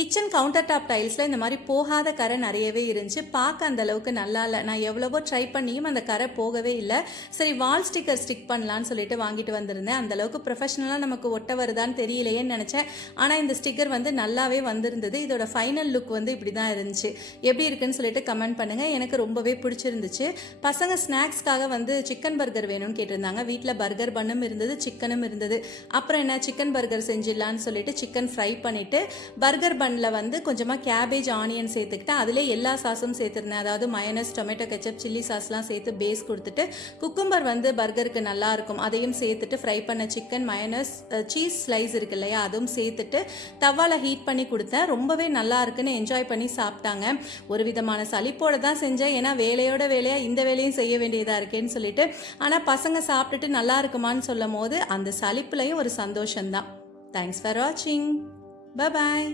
Kitchen counter top டைல்ஸில் இந்த மாதிரி போகாத கரை நிறையவே இருந்துச்சு. பார்க்க அந்த அளவுக்கு நல்லா இல்லை. நான் எவ்வளவோ ட்ரை பண்ணியும் அந்த கரை போகவே இல்லை. சரி வால் ஸ்டிக்கர் ஸ்டிக் பண்ணலான்னு சொல்லிட்டு வாங்கிட்டு வந்திருந்தேன். அந்த அளவுக்கு ப்ரொஃபஷனலாக நமக்கு ஒட்ட வருதான்னு தெரியலையேன்னு நினச்சேன். ஆனால் இந்த ஸ்டிக்கர் வந்து நல்லாவே வந்திருந்தது. இதோட ஃபைனல் லுக் வந்து இப்படி தான் இருந்துச்சு. எப்படி இருக்குன்னு சொல்லிட்டு கமெண்ட் பண்ணுங்கள் எனக்கு ரொம்பவே பிடிச்சிருந்துச்சு. பசங்க ஸ்நாக்ஸ்க்காக வந்து சிக்கன் பர்கர் வேணும்னு கேட்டிருந்தாங்க. வீட்டில் பர்கர் பண்ணும் இருந்தது சிக்கனும் இருந்தது. அப்புறம் என்ன? சிக்கன் பர்கர் செஞ்சிடலான்னு சொல்லிட்டு சிக்கன் ஃப்ரை பண்ணிவிட்டு பர்கர் பன்னில் வந்து கொஞ்சமாக கேபேஜ் ஆனியன் சேர்த்துக்கிட்டு அதிலே எல்லா சாஸும் சேர்த்துருந்தேன். அதாவது மயனஸ் டொமேட்டோ கெச்சப் சில்லி சாஸ்லாம் சேர்த்து பேஸ் கொடுத்துட்டு குக்கும்பர் வந்து பர்கருக்கு நல்லா இருக்கும். அதையும் சேர்த்துட்டு ஃப்ரை பண்ண சிக்கன் மயனஸ் சீஸ் ஸ்லைஸ் இருக்கு இல்லையா அதுவும் சேர்த்துட்டு தவால ஹீட் பண்ணி கொடுத்தேன். ரொம்பவே நல்லா இருக்குன்னு என்ஜாய் பண்ணி சாப்பிட்டாங்க. ஒரு விதமான சளிப்போடு தான் செஞ்சேன். ஏன்னா வேலையோட வேலையாக இந்த வேலையும் செய்ய வேண்டியதாக இருக்கேன்னு சொல்லிட்டு ஆனால் பசங்க சாப்பிட்டுட்டு நல்லா இருக்குமான்னு சொல்லும் போது அந்த சளிப்புலையும் ஒரு சந்தோஷம்தான். தேங்க்ஸ் ஃபார் வாட்சிங் பாய்